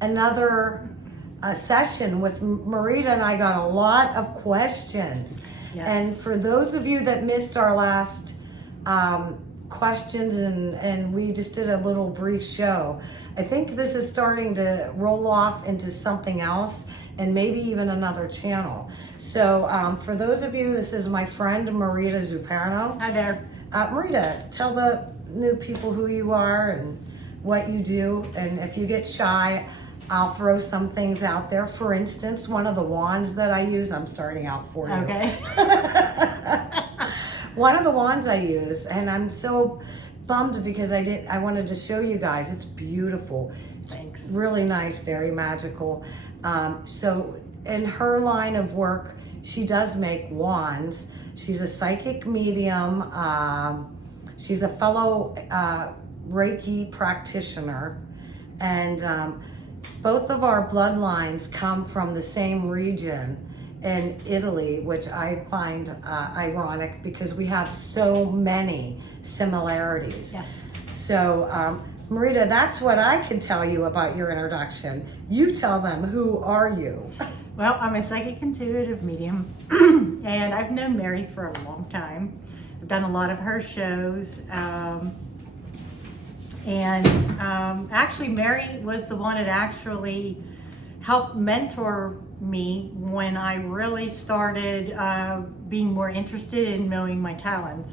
another session with Marita, and I got a lot of questions. Yes. And for those of you that missed our last questions, and we just did a little brief show, I think this is starting to roll off into something else, and maybe even another channel. So for those of you, this is my friend Marita Zumpano. Hi there. Marita, tell the new people who you are and what you do, and if you get shy, I'll throw some things out there. For instance, one of the wands that I use, I'm starting out for you. Okay. One of the wands I use, and I'm so bummed because I wanted to show you guys. It's beautiful. Thanks. It's really nice, very magical. So in her line of work, she does make wands. She's a psychic medium. She's a fellow Reiki practitioner, and both of our bloodlines come from the same region in Italy, which I find ironic because we have so many similarities. Yes. So, Marita, that's what I can tell you about your introduction. You tell them, who are you? Well, I'm a psychic intuitive medium, and I've known Mary for a long time. I've done a lot of her shows. Actually, Mary was the one that actually helped mentor me when I really started being more interested in knowing my talents.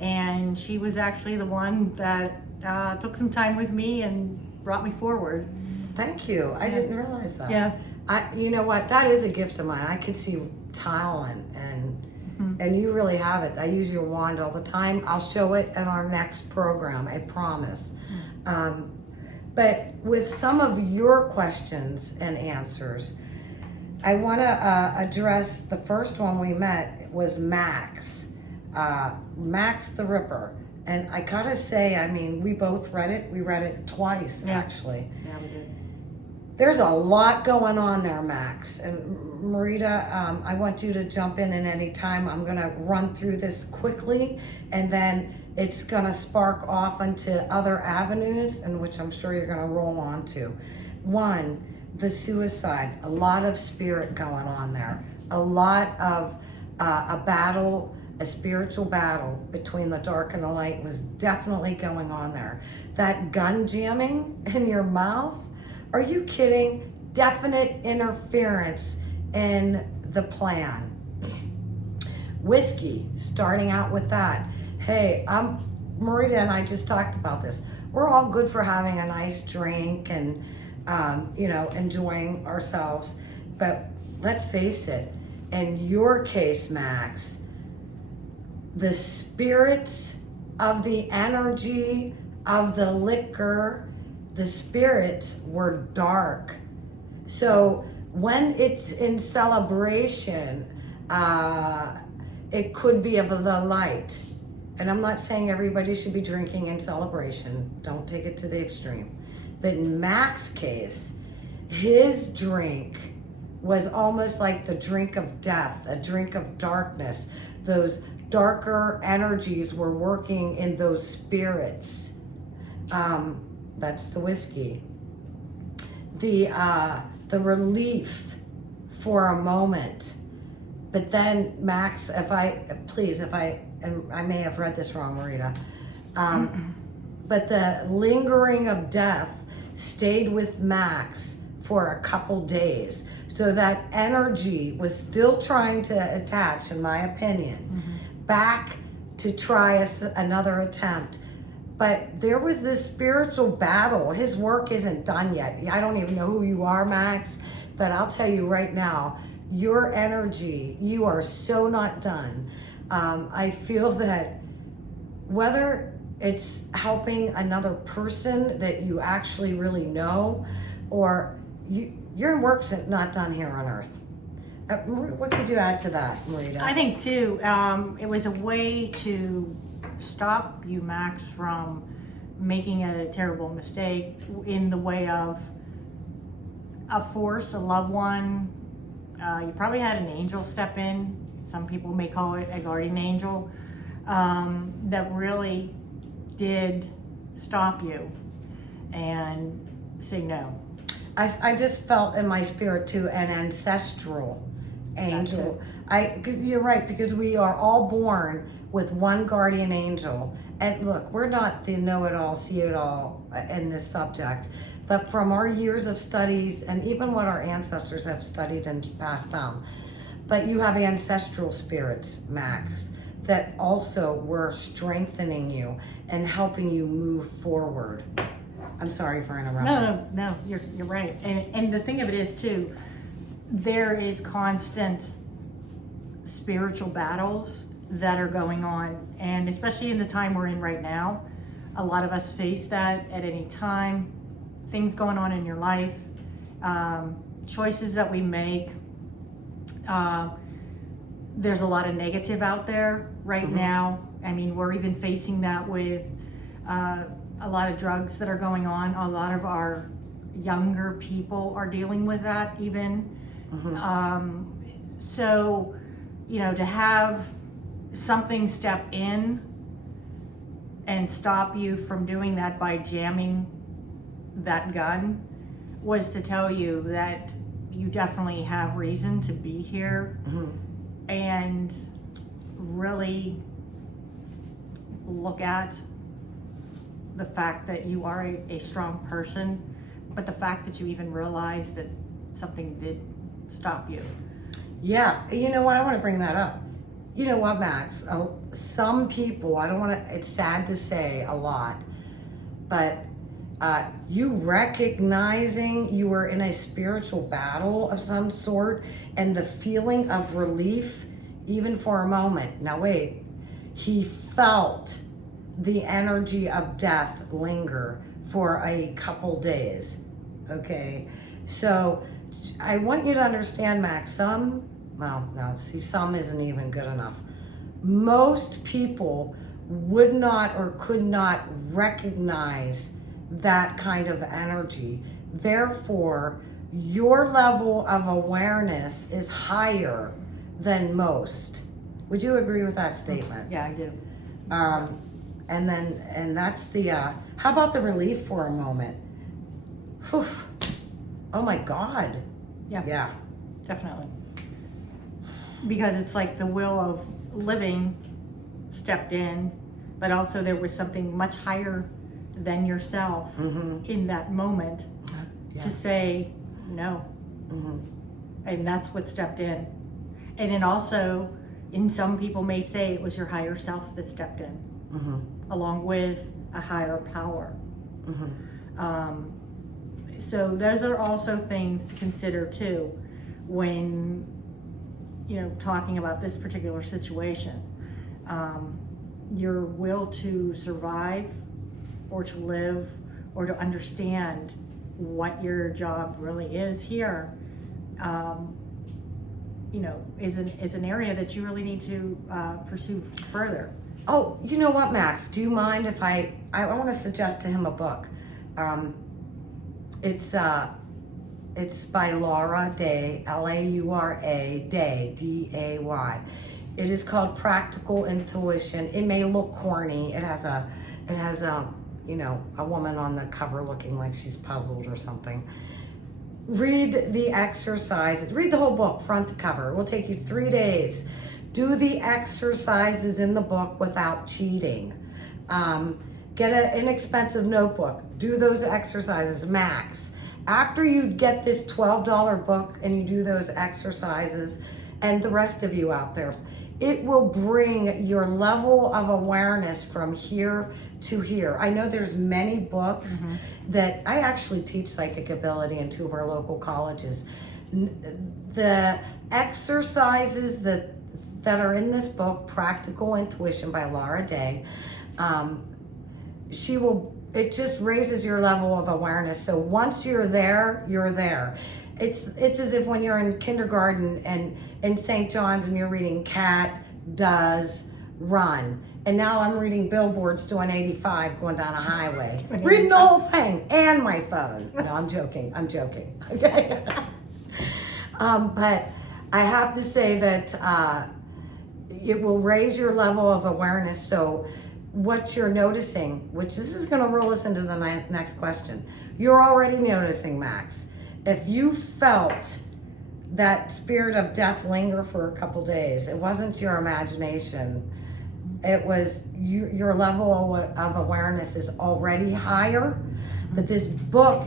And she was actually the one that took some time with me and brought me forward. Thank you. I didn't realize that. Yeah. You know what? That is a gift of mine. I could see talent, and you really have it. I use your wand all the time. I'll show it in our next program, I promise. But with some of your questions and answers, I want to address the first one we met was Max. Max the Ripper. And I gotta say, I mean, we both read it. We read it twice, actually. Yeah, we did. There's a lot going on there, Max. And Marita, I want you to jump in at any time. I'm gonna run through this quickly, and then it's gonna spark off into other avenues, in which I'm sure you're gonna roll on to. One, the suicide. A lot of spirit going on there. A lot of a battle, a spiritual battle between the dark and the light was definitely going on there. That gun jamming in your mouth, are you kidding? Definite interference in the plan. Whiskey, starting out with that. Hey, Marita and I just talked about this. We're all good for having a nice drink and, enjoying ourselves. But let's face it, in your case, Max, the spirits of the energy of the liquor, the spirits were dark. So when it's in celebration, it could be of the light. And I'm not saying everybody should be drinking in celebration. Don't take it to the extreme. But in Max's case, his drink was almost like the drink of death, a drink of darkness. Those darker energies were working in those spirits. That's the whiskey. The relief for a moment. But then Max, and I may have read this wrong, Marita, but the lingering of death stayed with Max for a couple days. So that energy was still trying to attach, in my opinion, back to try another attempt. But there was this spiritual battle. His work isn't done yet. I don't even know who you are, Max, but I'll tell you right now, your energy, you are so not done. I feel that whether it's helping another person that you actually really know, or your work's not done here on Earth. What could you add to that, Marita? I think too, it was a way to stop you, Max, from making a terrible mistake in the way of a force, a loved one. You probably had an angel step in. Some people may call it a guardian angel, that really did stop you and say no. I just felt in my spirit too an ancestral angel. Cause you're right, because we are all born with one guardian angel. And look, we're not the know-it-all, see-it-all in this subject, but from our years of studies and even what our ancestors have studied and passed down. But you have ancestral spirits, Max, that also were strengthening you and helping you move forward. I'm sorry for interrupting. No, you're right. And the thing of it is too, there is constant spiritual battles that are going on, and especially in the time we're in right now, a lot of us face that at any time. Things going on in your life, choices that we make. There's a lot of negative out there right now. I mean, we're even facing that with a lot of drugs that are going on. A lot of our younger people are dealing with that even. So, you know, to have something step in and stop you from doing that by jamming that gun was to tell you that you definitely have reason to be here and really look at the fact that you are a strong person, but the fact that you even realize that something did stop you. Yeah, you know what? I want to bring that up. You know what, Max? Some people, I don't want to, it's sad to say a lot, but you recognizing you were in a spiritual battle of some sort and the feeling of relief, even for a moment. Now, wait, he felt the energy of death linger for a couple days. Okay, so I want you to understand, Max, some isn't even good enough. Most people would not or could not recognize that kind of energy. Therefore, your level of awareness is higher than most. Would you agree with that statement? Yeah, I do. And that's the, how about the relief for a moment? Whew. Oh my God. Yeah. Definitely. Because it's like the will of living stepped in, but also there was something much higher than yourself in that moment to say no. And that's what stepped in. And it also, in some people may say it was your higher self that stepped in, along with a higher power. So those are also things to consider too when, you know, talking about this particular situation. Your will to survive or to live or to understand what your job really is here, you know, is an area that you really need to pursue further. Oh, you know what, Max? Do you mind if I want to suggest to him a book? It's by Laura Day, Laura Day, Day. It is called Practical Intuition. It may look corny. It has you know, a woman on the cover looking like she's puzzled or something. Read the exercises. Read the whole book, front to cover. It will take you 3 days. Do the exercises in the book without cheating. Get an inexpensive notebook. Do those exercises, Max. After you get this $12 book and you do those exercises, and the rest of you out there, it will bring your level of awareness from here to here. I know there's many books that I actually teach psychic ability in 2 of our local colleges. The exercises that are in this book, Practical Intuition by Laura Day, it just raises your level of awareness. So once you're there, you're there. It's as if when you're in kindergarten and in St. John's and you're reading cat, does, run. And now I'm reading billboards doing 85 going down a highway. Reading the whole thing and my phone. No, I'm joking. Okay. But I have to say that it will raise your level of awareness. So what you're noticing, which this is going to roll us into the next question. You're already noticing, Max, if you felt that spirit of death linger for a couple days, it wasn't your imagination. It was your level of awareness is already higher. But this book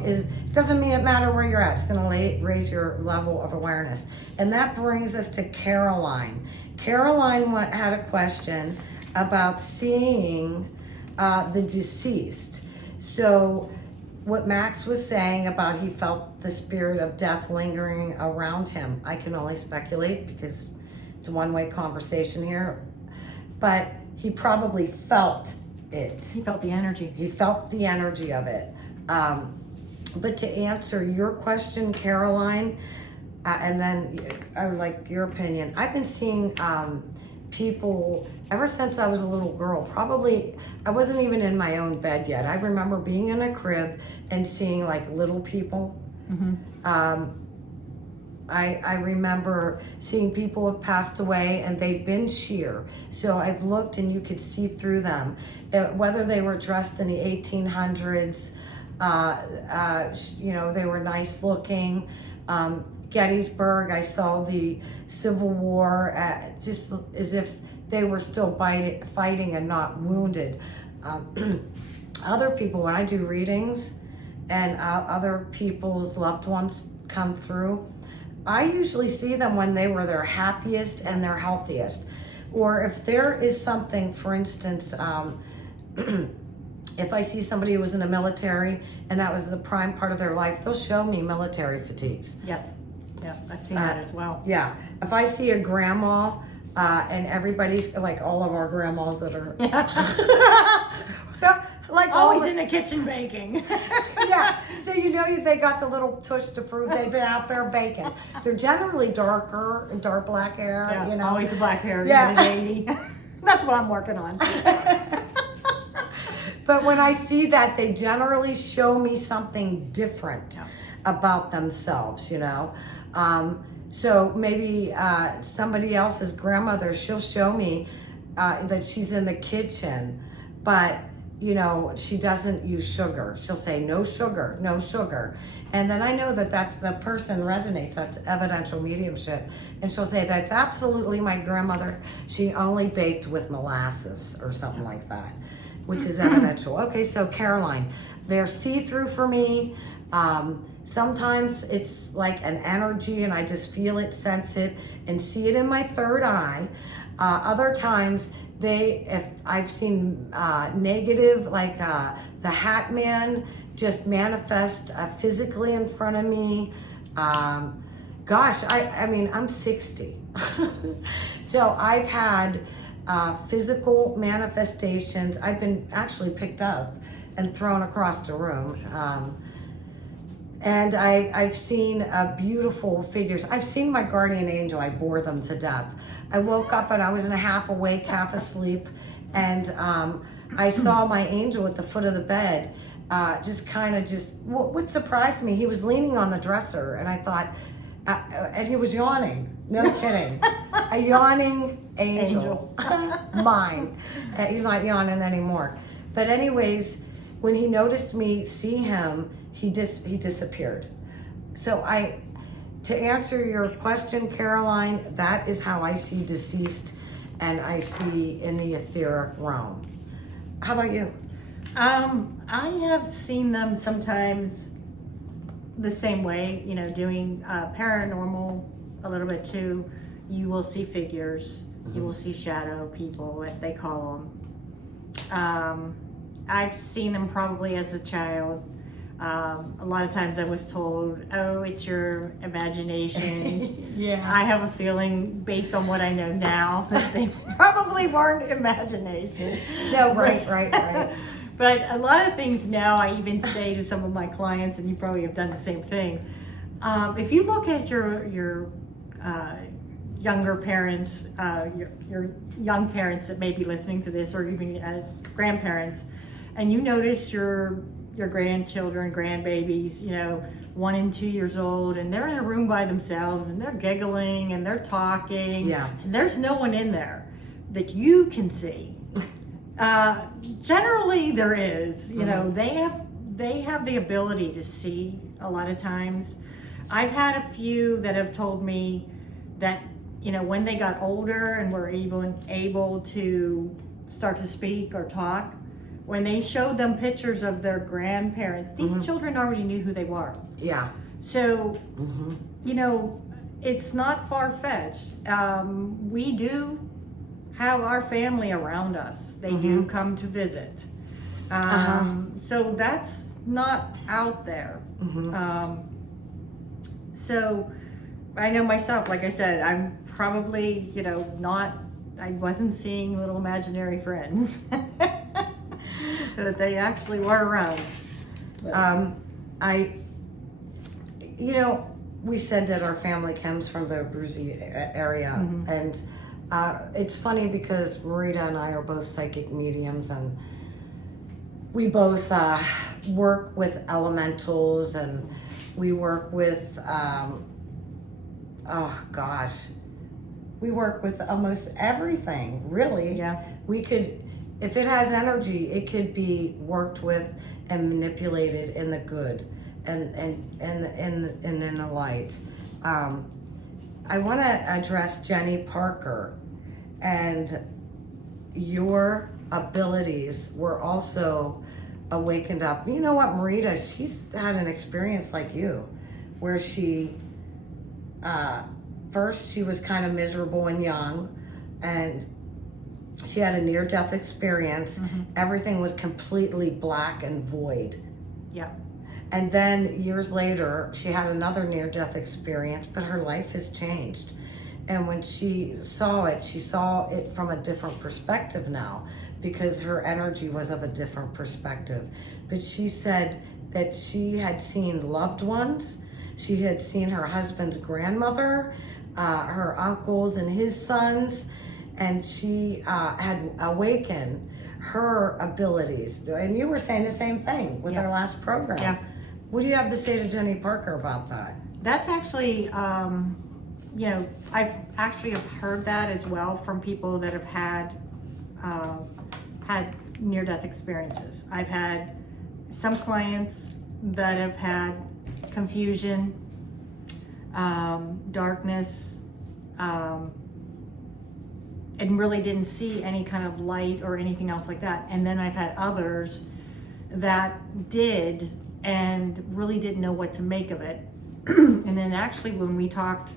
doesn't mean it matter where you're at. It's going to raise your level of awareness. And that brings us to Caroline. Caroline had a question about seeing the deceased. So what Max was saying about he felt the spirit of death lingering around him, I can only speculate because it's a one-way conversation here. But he probably felt it. He felt the energy. He felt the energy of it. But to answer your question, Caroline, and then I would like your opinion. I've been seeing people ever since I was a little girl. Probably, I wasn't even in my own bed yet. I remember being in a crib and seeing like little people. I remember seeing people have passed away and they've been sheer. So I've looked and you could see through them, whether they were dressed in the 1800s. They were nice looking. Gettysburg, I saw the Civil War, just as if they were still fighting and not wounded. Other people, when I do readings and other people's loved ones come through, I usually see them when they were their happiest and their healthiest. Or if there is something, for instance, if I see somebody who was in the military and that was the prime part of their life, they'll show me military fatigues. Yes. Yeah, I've seen that as well. Yeah. If I see a grandma and everybody's like all of our grandmas that are like always in the kitchen baking. Yeah. So they got the little tush to prove they've been out there baking. They're generally darker and dark black hair. Yeah, always the black hair. Yeah. That's what I'm working on. But when I see that, they generally show me something different about themselves, So maybe somebody else's grandmother, she'll show me that she's in the kitchen, but, she doesn't use sugar. She'll say, no sugar, no sugar. And then I know that that's the person resonates. That's evidential mediumship. And she'll say, that's absolutely my grandmother. She only baked with molasses or something like that, which is evidential. Okay, so Caroline, they're see-through for me. Sometimes it's like an energy and I just feel it, sense it, and see it in my third eye. Other times, if I've seen negative, like the Hat Man just manifest physically in front of me. Gosh, I'm 60. So I've had physical manifestations. I've been actually picked up and thrown across the room. And I've seen beautiful figures. I've seen my guardian angel. I bore them to death. I woke up and I was in a half awake, half asleep. And I saw my angel at the foot of the bed. What surprised me, he was leaning on the dresser. And I thought, and he was yawning. No kidding. A yawning angel. Mine. He's not yawning anymore. But anyways, when he noticed me see him, he disappeared. So to answer your question, Caroline, that is how I see deceased and I see in the etheric realm. How about you? I have seen them sometimes the same way, doing paranormal a little bit too. You will see figures, you will see shadow people, as they call them. I've seen them probably as a child. A lot of times I was told, oh, it's your imagination. Yeah. I have a feeling, based on what I know now, that they probably weren't imagination. No, right. But a lot of things now I even say to some of my clients, and you probably have done the same thing. If you look at your younger parents, your young parents that may be listening to this, or even as grandparents, and you notice your grandchildren, grandbabies, 1 and 2 years old, and they're in a room by themselves, and they're giggling, and they're talking, Yeah. and there's no one in there that you can see. Generally, there is. They have the ability to see a lot of times. I've had a few that have told me that, you know, when they got older and were able to start to speak or talk, when they showed them pictures of their grandparents, these children already knew who they were. Yeah. So, you know, it's not far-fetched. We do have our family around us. They do come to visit. So that's not out there. So I know myself, like I said, I'm probably, you know, I wasn't seeing little imaginary friends. That they actually were around. You know, we said that our family comes from the Bruzy area, and it's funny because Marita and I are both psychic mediums, and we both work with elementals, and we work with, we work with almost everything, really. Yeah. We could, if it has energy, it could be worked with and manipulated in the good and in the light. I want to address Jenny Parker, and your abilities were also awakened up. You know what, Marita, she's had an experience like you, where she, first she was kind of miserable and young, and she had a near-death experience. Everything was completely black and void. Yeah. And then years later, she had another near-death experience, but her life has changed. And when she saw it from a different perspective now, because her energy was of a different perspective. But she said that she had seen loved ones. She had seen her husband's grandmother, her uncles and his sons, and she had awakened her abilities. And you were saying the same thing with our last program. Yeah. What do you have to say to Jenny Parker about that? That's actually, you know, I've actually have heard that as well from people that have had near-death experiences. I've had some clients that have had confusion, darkness, and really didn't see any kind of light or anything else like that. And then I've had others that did and really didn't know what to make of it. And then actually when we talked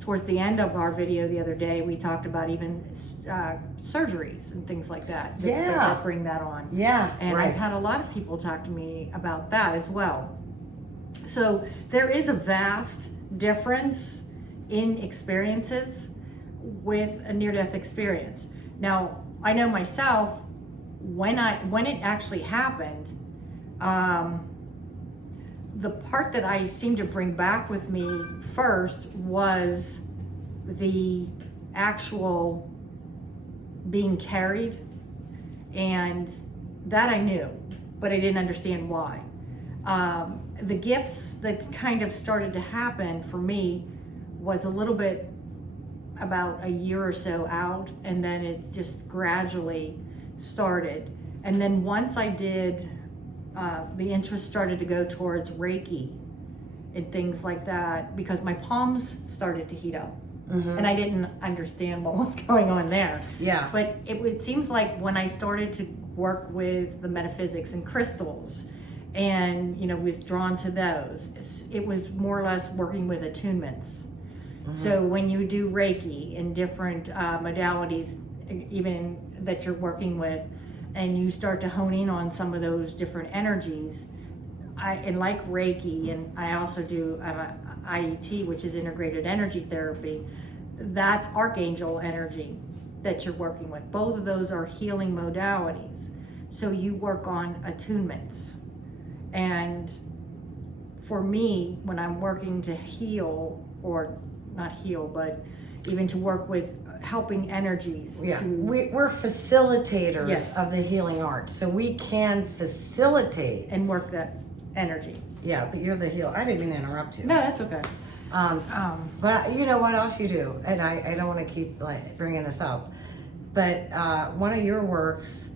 towards the end of our video the other day, we talked about even surgeries and things like that. That bring that on. Yeah, and right. I've had a lot of people talk to me about that as well. So there is a vast difference in experiences with a near-death experience. Now, I know myself, when it actually happened, the part that I seemed to bring back with me first was the actual being carried, and that I knew, but I didn't understand why. The gifts that kind of started to happen for me was a little bit about a year or so out, and then it just gradually started. And then once I did, the interest started to go towards Reiki and things like that, because my palms started to heat up. And I didn't understand what was going on there. Yeah. But it seems like when I started to work with the metaphysics and crystals, and you know, was drawn to those, it was more or less working with attunements. So when you do Reiki and different modalities, even that you're working with, and you start to hone in on some of those different energies, and like Reiki, and I also do IET, which is integrated energy therapy. That's archangel energy that you're working with. Both of those are healing modalities. So you work on attunements. And for me, when I'm working to heal, or not heal, but even to work with helping energies. Yeah, we're facilitators of the healing arts. So we can facilitate. And work that energy. Yeah, but you're the healer. I didn't mean to interrupt you. No, that's okay. But you know what else you do? And I don't want to keep bringing this up. But one of your works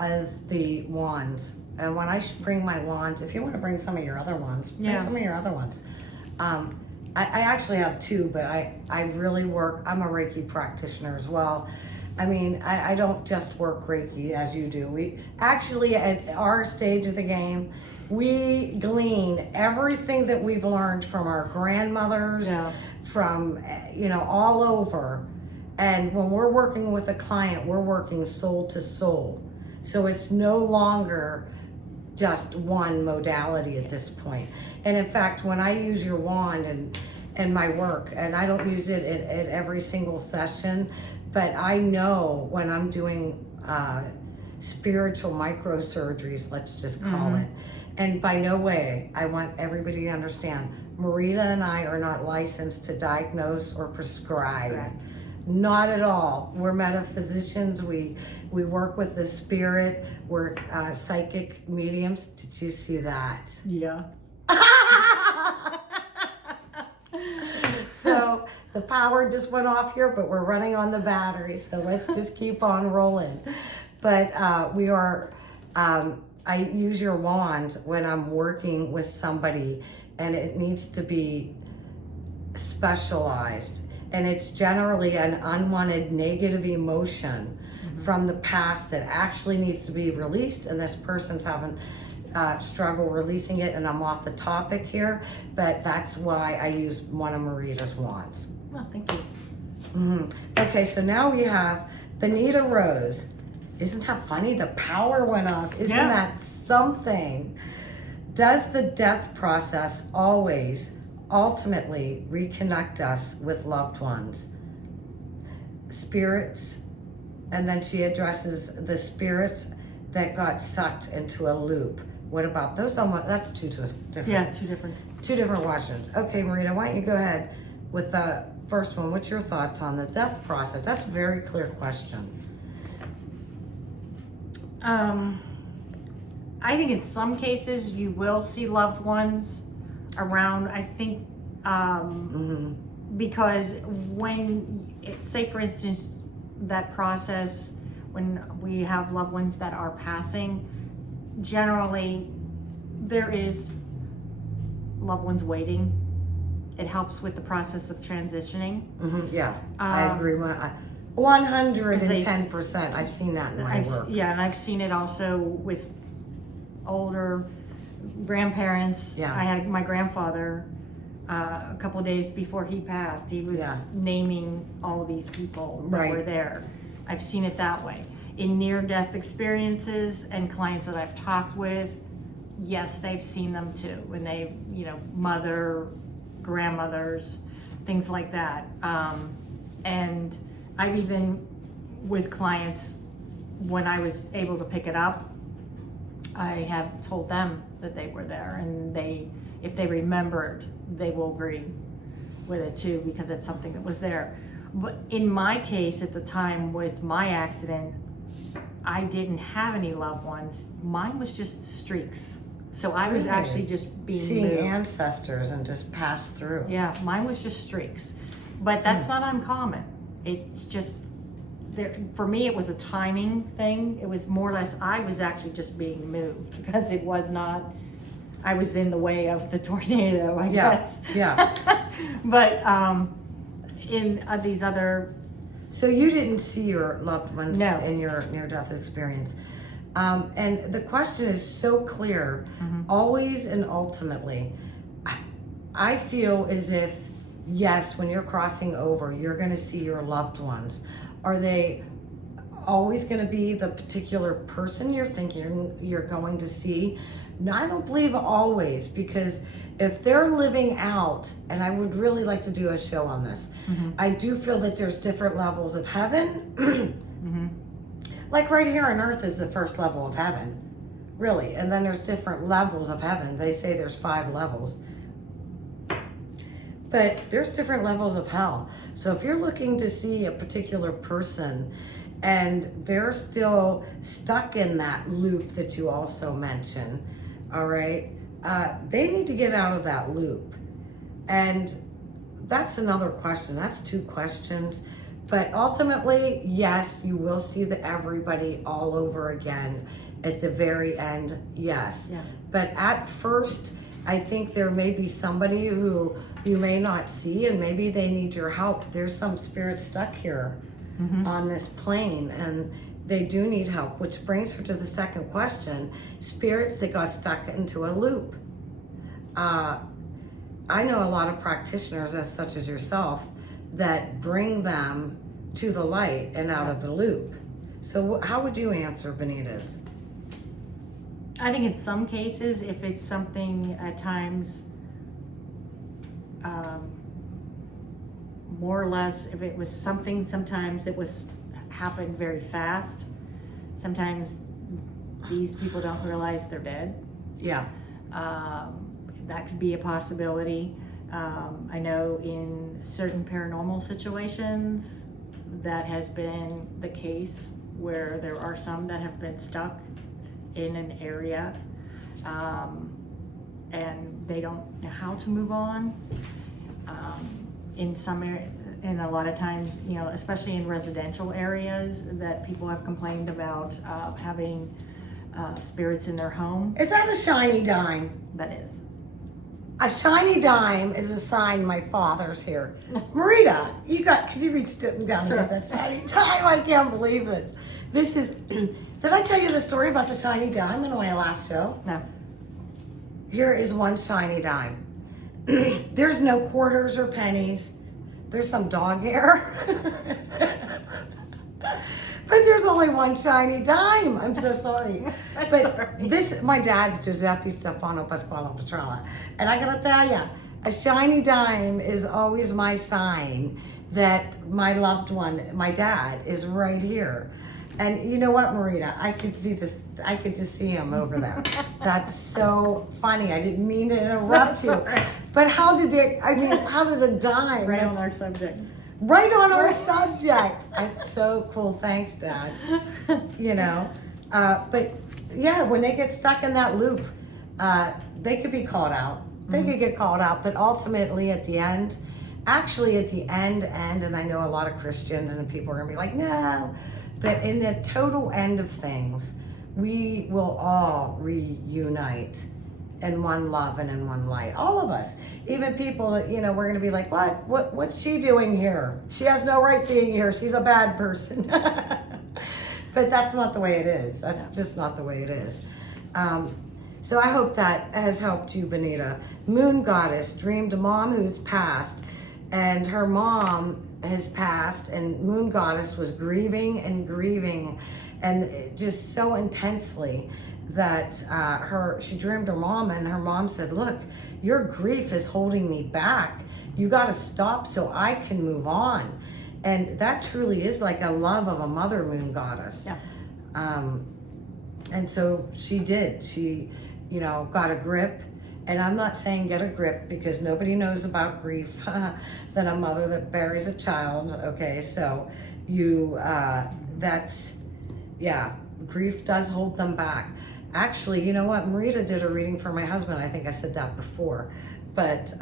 is the wands. And when I bring my wands, if you want to bring some of your other ones, bring some of your other ones. I actually have two, but I really work, I'm a Reiki practitioner as well. I mean, I don't just work Reiki as you do. We actually, at our stage of the game, we glean everything that we've learned from our grandmothers, from, all over. And when we're working with a client, we're working soul to soul. So it's no longer just one modality at this point. And in fact, when I use your wand and my work, and I don't use it at every single session, but I know when I'm doing spiritual microsurgeries, let's just call it. And by no way, I want everybody to understand, Marita and I are not licensed to diagnose or prescribe. Correct. Not at all. We're metaphysicians. We work with the spirit. We're psychic mediums. Did you see that? Yeah. So the power just went off here, but we're running on the battery. So let's just keep on rolling. But we are, I use your wand when I'm working with somebody, and it needs to be specialized. And it's generally an unwanted negative emotion from the past that actually needs to be released, and this person's having struggle releasing it, and I'm off the topic here, but that's why I use one of Marita's wands. Oh, thank you. Okay, so now we have Benita Rose. Isn't that funny? The power went up. Isn't that something? Does the death process always ultimately reconnect us with loved ones? Spirits, and then she addresses the spirits that got sucked into a loop. What about those? That's two different. Yeah, two different questions. Okay, Marita, why don't you go ahead with the first one? What's your thoughts on the death process? That's a very clear question. I think in some cases you will see loved ones around. I think because when say for instance that process, when we have loved ones that are passing, generally there is loved ones waiting. It helps with the process of transitioning. Yeah, I agree 110%. I've seen that in my work. Yeah, and I've seen it also with older grandparents. Yeah. I had my grandfather a couple of days before he passed. He was naming all these people that were there. I've seen it that way. In near-death experiences and clients that I've talked with, yes, they've seen them too. When they, mother, grandmothers, things like that. And I've even, with clients, when I was able to pick it up, I have told them that they were there, and if they remembered, they will agree with it too, because it's something that was there. But in my case, at the time with my accident, I didn't have any loved ones. Mine was just streaks. So I was actually just being seeing moved. ancestors and just pass through. Yeah, mine was just streaks. But that's not uncommon. It's just, for me, it was a timing thing. It was more or less, I was actually just being moved, because it was not, I was in the way of the tornado, I guess. Yeah. But in these other... So you didn't see your loved ones No. in your near-death experience. And the question is so clear, always and ultimately. I feel as if, yes, when you're crossing over, you're going to see your loved ones. Are they always going to be the particular person you're thinking you're going to see? No, I don't believe always, because if they're living out, and I would really like to do a show on this, I do feel that there's different levels of heaven. Like right here on earth is the first level of heaven, really. And then there's different levels of heaven. They say there's 5 levels. But there's different levels of hell. So if you're looking to see a particular person and they're still stuck in that loop that you also mentioned, all right, they need to get out of that loop. And that's another question. That's 2 questions. But ultimately, yes, you will see everybody all over again at the very end, yes. Yeah. But at first, I think there may be somebody who you may not see, and maybe they need your help. There's some spirits stuck here on this plane, and they do need help, which brings her to the second question. Spirits that got stuck into a loop. I know a lot of practitioners, as such as yourself, that bring them to the light and out of the loop. So how would you answer Benita's? I think in some cases, if it's something at times, more or less, if it was something sometimes that was happened very fast, sometimes these people don't realize they're dead. Yeah. That could be a possibility. I know in certain paranormal situations that has been the case, where there are some that have been stuck in an area and they don't know how to move on. In some areas, and a lot of times, you know, especially in residential areas, that people have complained about having spirits in their home. Is that a shiny dime? That is. A shiny dime is a sign my father's here. Marita, could you reach down and get that shiny dime? I can't believe this. This is, did I tell you the story about the shiny dime in my last show? No. Here is one shiny dime. There's no quarters or pennies. There's some dog hair. But there's only one shiny dime. I'm so sorry. But this, my dad's Giuseppe Stefano Pasquale Petrella. And I gotta tell you, a shiny dime is always my sign that my loved one, my dad, is right here. And you know what, Marita? I could just see him over there. That's so funny. I didn't mean to interrupt you. Right. But how did a dime? Right on our subject. Right on our subject. It's so cool. Thanks, Dad. You know, but yeah, when they get stuck in that loop, they could be called out. They could get called out, but ultimately at the end, and I know a lot of Christians and people are gonna be like, no, but in the total end of things, we will all reunite in one love and in one light. All of us. Even people that, you know, we're gonna be like, what's she doing here? She has no right being here. She's a bad person. But that's not the way it is. That's just not the way it is. So I hope that has helped you, Benita. Moon Goddess dreamed a mom who's passed, and her mom has passed, and Moon Goddess was grieving and just so intensely that she dreamed her mom, and her mom said, look, your grief is holding me back. You got to stop so I can move on. And that truly is like a love of a mother, Moon Goddess. Yeah. And so she did. She, you know, got a grip. And I'm not saying get a grip, because nobody knows about grief than a mother that buries a child. Okay, so grief does hold them back. Actually, you know what? Marita did a reading for my husband. I think I said that before. But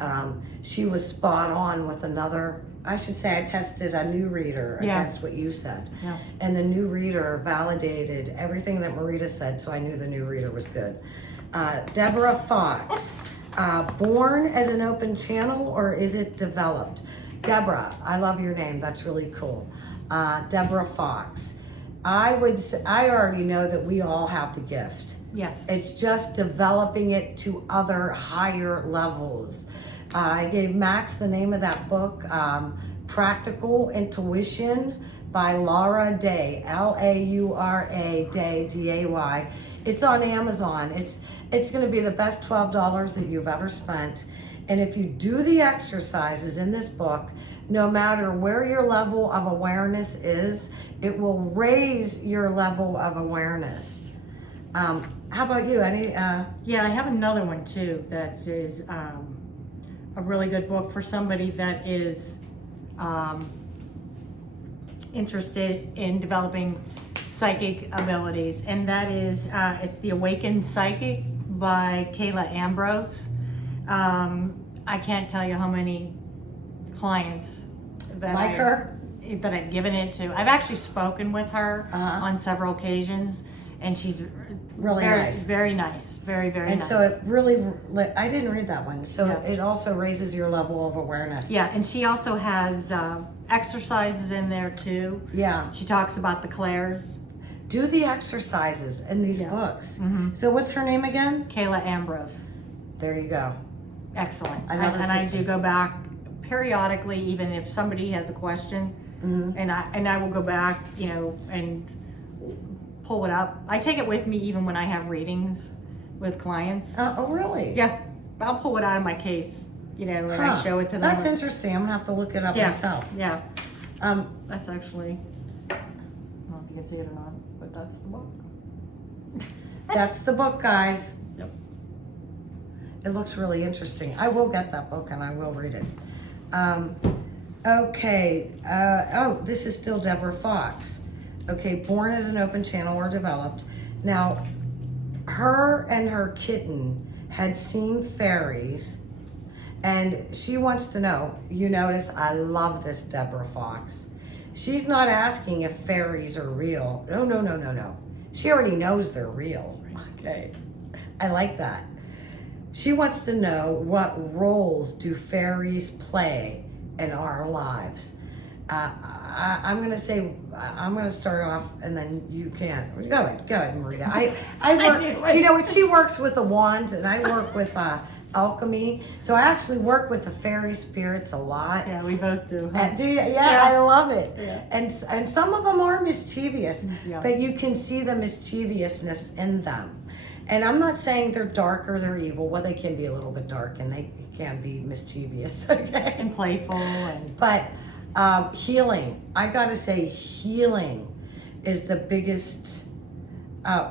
she was spot on with another. I should say I tested a new reader against what you said. Yeah. And the new reader validated everything that Marita said, so I knew the new reader was good. Deborah Fox, born as an open channel, or is it developed? Deborah, I love your name. That's really cool. Deborah Fox. I already know that we all have the gift. Yes. It's just developing it to other higher levels. I gave Max the name of that book, Practical Intuition by Laura Day, Laura Day, D-A-Y. It's on Amazon. It's going to be the best $12 that you've ever spent. And if you do the exercises in this book, no matter where your level of awareness is, it will raise your level of awareness. How about you? Yeah, I have another one too that is a really good book for somebody that is interested in developing psychic abilities, and that is it's The Awakened Psychic by Kayla Ambrose. I can't tell you how many clients that I've given it to. I've actually spoken with her on several occasions, and she's Really very, nice. very nice, very, very And nice. so it really, I didn't read that one. So Yeah. it also raises your level of awareness. Yeah, and she also has exercises in there too. Yeah. She talks about the clairs. Do the exercises in these Yeah. books. Mm-hmm. So what's her name again? Kayla Ambrose. There you go. Excellent. Another And I sister. do go back periodically, even if somebody has a question, and I will go back, and pull it up. I take it with me even when I have readings with clients. Oh, really? Yeah, I'll pull it out of my case, and I show it to them. That's interesting. I'm gonna have to look it up myself. Yeah. That's actually, I don't know if you can see it or not, but that's the book. That's the book, guys. Yep. It looks really interesting. I will get that book and I will read it. Okay. This is still Deborah Fox. Okay, born as an open channel or developed. Now, her and her kitten had seen fairies, and she wants to know. You notice, I love this Deborah Fox. She's not asking if fairies are real. No. She already knows they're real. Okay, I like that. She wants to know, what roles do fairies play in our lives? I'm going to start off, and then you can. Go ahead, Marita. I work, she works with the wands, and I work with alchemy. So I actually work with the fairy spirits a lot. Yeah, we both do. Do you? Yeah, I love it. Yeah. And some of them are mischievous, Yeah. but you can see the mischievousness in them. And I'm not saying they're dark or they're evil. Well, they can be a little bit dark and they can be mischievous, okay? And playful and But healing, I gotta say, healing is the biggest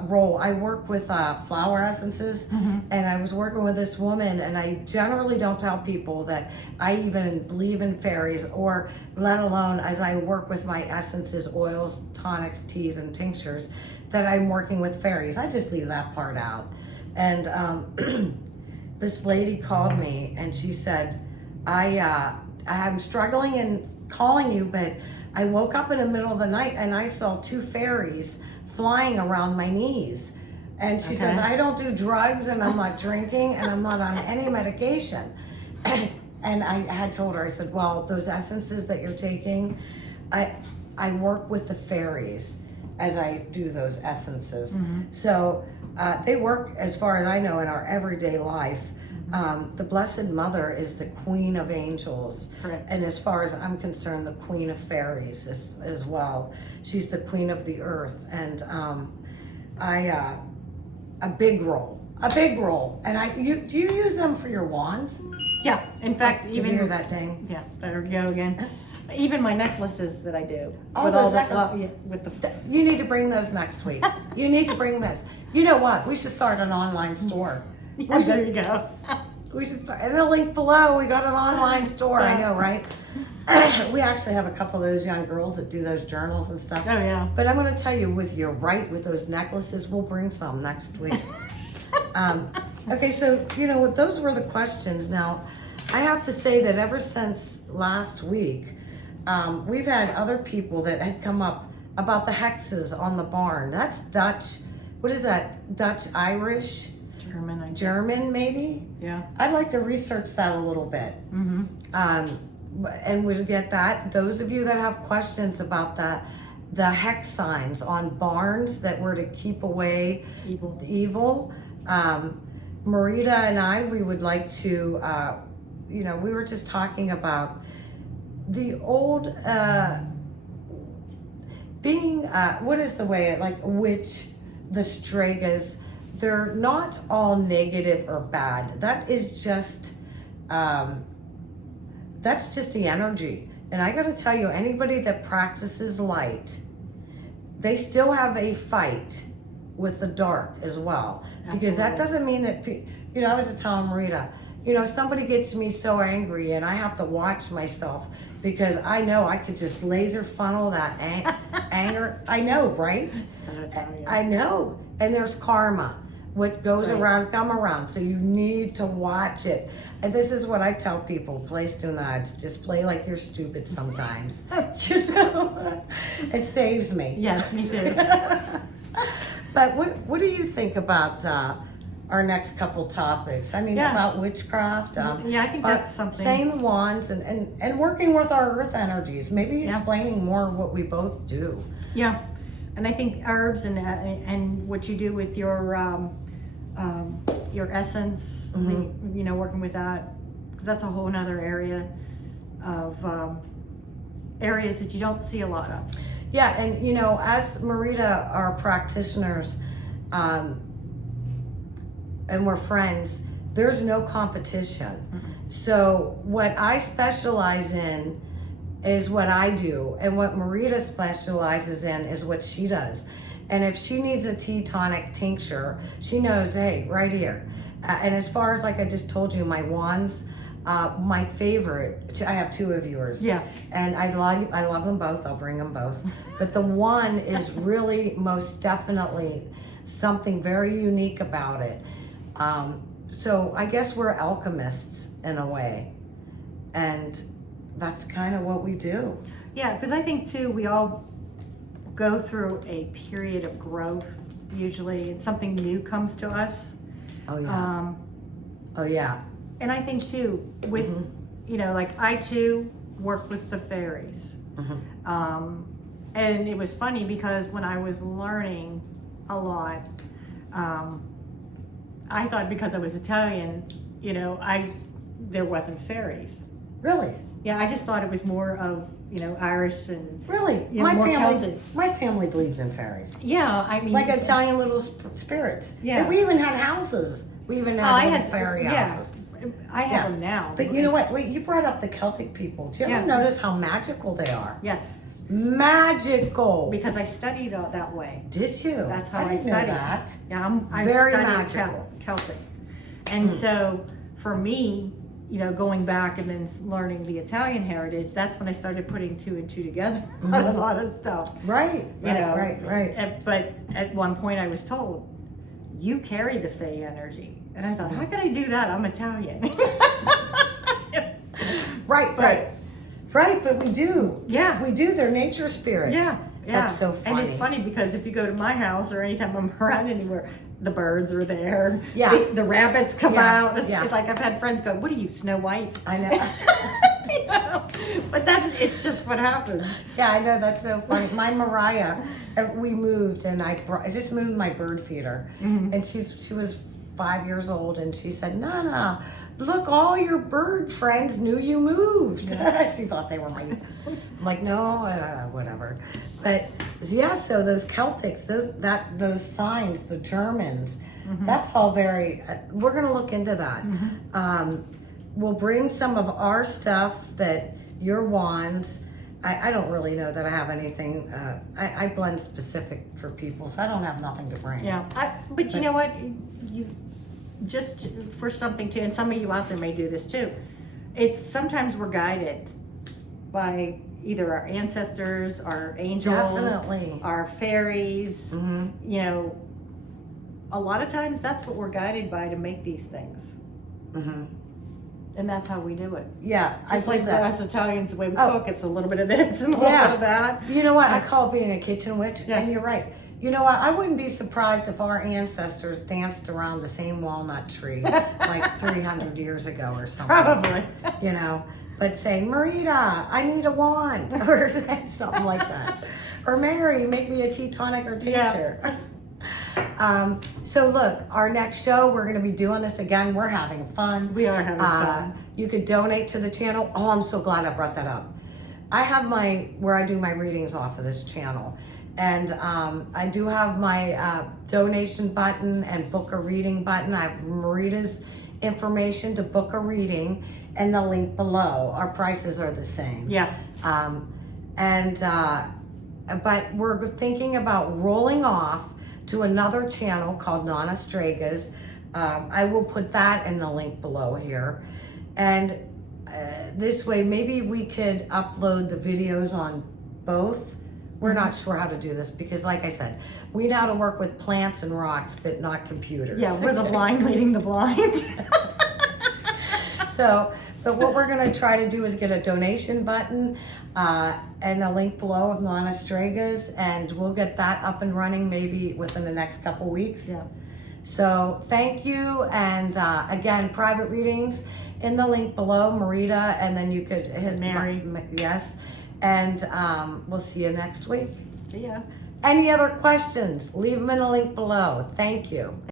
role. I work with flower essences, and I was working with this woman, and I generally don't tell people that I even believe in fairies, or let alone as I work with my essences, oils, tonics, teas, and tinctures, that I'm working with fairies. I just leave that part out. And this lady called me and she said, I'm struggling in calling you, but I woke up in the middle of the night and I saw two fairies flying around my knees. And she says, I don't do drugs and I'm not drinking and I'm not on any medication. And I had told her, I said, well, those essences that you're taking, I work with the fairies as I do those essences. So they work, as far as I know, in our everyday life. The Blessed Mother is the Queen of Angels. Correct. And as far as I'm concerned, the Queen of Fairies as well. She's the Queen of the Earth. And a big role. And do you use them for your wands? yeah. In fact, Did even you hear that ding? Yeah, there we go again. Even my necklaces that I do Oh, with those all the necklaces. with the You need to bring those next week. You need to bring this. You know what? We should start an online store. yeah, there you go. We should start. And a link below. We got an online store. I know, right? We actually have a couple of those young girls that do those journals and stuff. Oh yeah. But I'm going to tell you, with those necklaces, we'll bring some next week. Okay, so those were the questions. Now, I have to say that ever since last week, we've had other people that had come up about the hexes on the barn. That's Dutch. What is that? Dutch, Irish, German, I think. German, maybe? Yeah. I'd like to research that a little bit. And we'll get that. Those of you that have questions about the hex signs on barns that were to keep away Evil. the evil, Marita and we would like to, we were just talking about the old, being, what is the way, like witch, the Stregas, they're not all negative or bad. That is just, that's just the energy. And I got to tell you, anybody that practices light, they still have a fight with the dark as well. Because that doesn't mean that, I was just telling Marita, somebody gets me so angry and I have to watch myself because I know I could just laser funnel that anger. I know, right? I know. And there's karma. What goes around, come around. So you need to watch it. And this is what I tell people: place do nots. Just play like you're stupid sometimes. It saves me. Yeah, me too. But what do you think about our next couple topics? I mean, Yeah. about witchcraft. Yeah, I think that's something. Saying the wands and working with our earth energies. Maybe Yeah. explaining more what we both do. Yeah, and I think herbs and what you do with your essence, Mm-hmm. you know, working with that, 'cause that's a whole nother area of areas that you don't see a lot of. Yeah, and you know, as Marita are practitioners, and we're friends, there's no competition. Mm-hmm. So what I specialize in is what I do, and what Marita specializes in is what she does. And if she needs a tea tonic tincture, she knows, hey, right here. And as far as like I just told you, my wands, my favorite, I have two of yours. Yeah. And I love them both. I'll bring them both. But the one is really most definitely something very unique about it. So I guess we're alchemists in a way. And that's kind of what we do. Yeah, because I think too, we all go through a period of growth usually, and something new comes to us. Oh yeah. Oh yeah. And I think too, with, you know, like I too work with the fairies. And it was funny because when I was learning a lot, I thought because I was Italian, you know, there wasn't fairies. Really? Yeah, I just thought it was more of, you know, Irish and Really? Yeah, more Celtic. My family believed in fairies. yeah, I mean, Like Italian little spirits. Yeah. And we even had houses. We even had I little had fairy houses. I have Yeah. them now. But you know what? Wait, you brought up the Celtic people. Do you ever Yeah. notice how magical they are? Yes, Magical. because I studied that way. Did you? That's how I didn't know studied. that. Yeah, I'm Very studied magical. Celtic, and so for me, you know, going back and then learning the Italian heritage, that's when I started putting two and two together on a lot of stuff. Right. You know, Right. But at one point, I was told, "You carry the Fae energy," and I thought, "How can I do that? I'm Italian." Right, but we do. Yeah. We do. They're nature spirits. Yeah, That's so funny. And it's funny because if you go to my house or anytime I'm around anywhere, the birds are there. Yeah. The rabbits come Yeah, out. It's, yeah. it's like I've had friends go, "What are you, Snow White?" I know. You know? But it's just what happens. Yeah, I know. That's so funny. My Mariah, we moved, and I just moved my bird feeder, and she was 5 years old, and she said, "Nana, look, all your bird friends knew you moved." She thought they were my. I'm like, no, whatever. But yeah, so those Celtics, those signs, the Germans, that's all very. We're gonna look into that. We'll bring some of our stuff that your wands. I don't really know that I have anything. I blend specific for people, so I don't have nothing to bring. Yeah. But you know what? You just for something too, and some of you out there may do this too. It's sometimes we're guided by either our ancestors, our angels, Definitely. our fairies. You know, a lot of times that's what we're guided by to make these things. And that's how we do it. Yeah, Just like for us Italians, the way we Oh. cook, it's a little bit of this and a little bit of that. You know what? I call it being a kitchen witch, Yeah. and you're right. You know what? I wouldn't be surprised if our ancestors danced around the same walnut tree like 300 years ago or something. Probably. You know, but saying, Marita, I need a wand, or something like that. Or Mary, make me a tea tonic or tincture. So look, our next show, we're going to be doing this again. We're having fun. We are having fun. You could donate to the channel. Oh, I'm so glad I brought that up. I have where I do my readings off of this channel. And I do have my donation button and book a reading button. I have Marita's information to book a reading and the link below. Our prices are the same. Yeah. But we're thinking about rolling off to another channel called Nana Strega's. I will put that in the link below here. And this way, maybe we could upload the videos on both. We're not sure how to do this because, like I said, we know how to work with plants and rocks, but not computers. Yeah, we're the blind leading the blind. So, but what we're gonna try to do is get a donation button and a link below of Lana Strega's, and we'll get that up and running maybe within the next couple weeks. Yeah. So thank you, and again, private readings in the link below, Marita, and then you could hit Mary. Yes, and we'll see you next week. Yeah. Any other questions? Leave them in the link below. Thank you.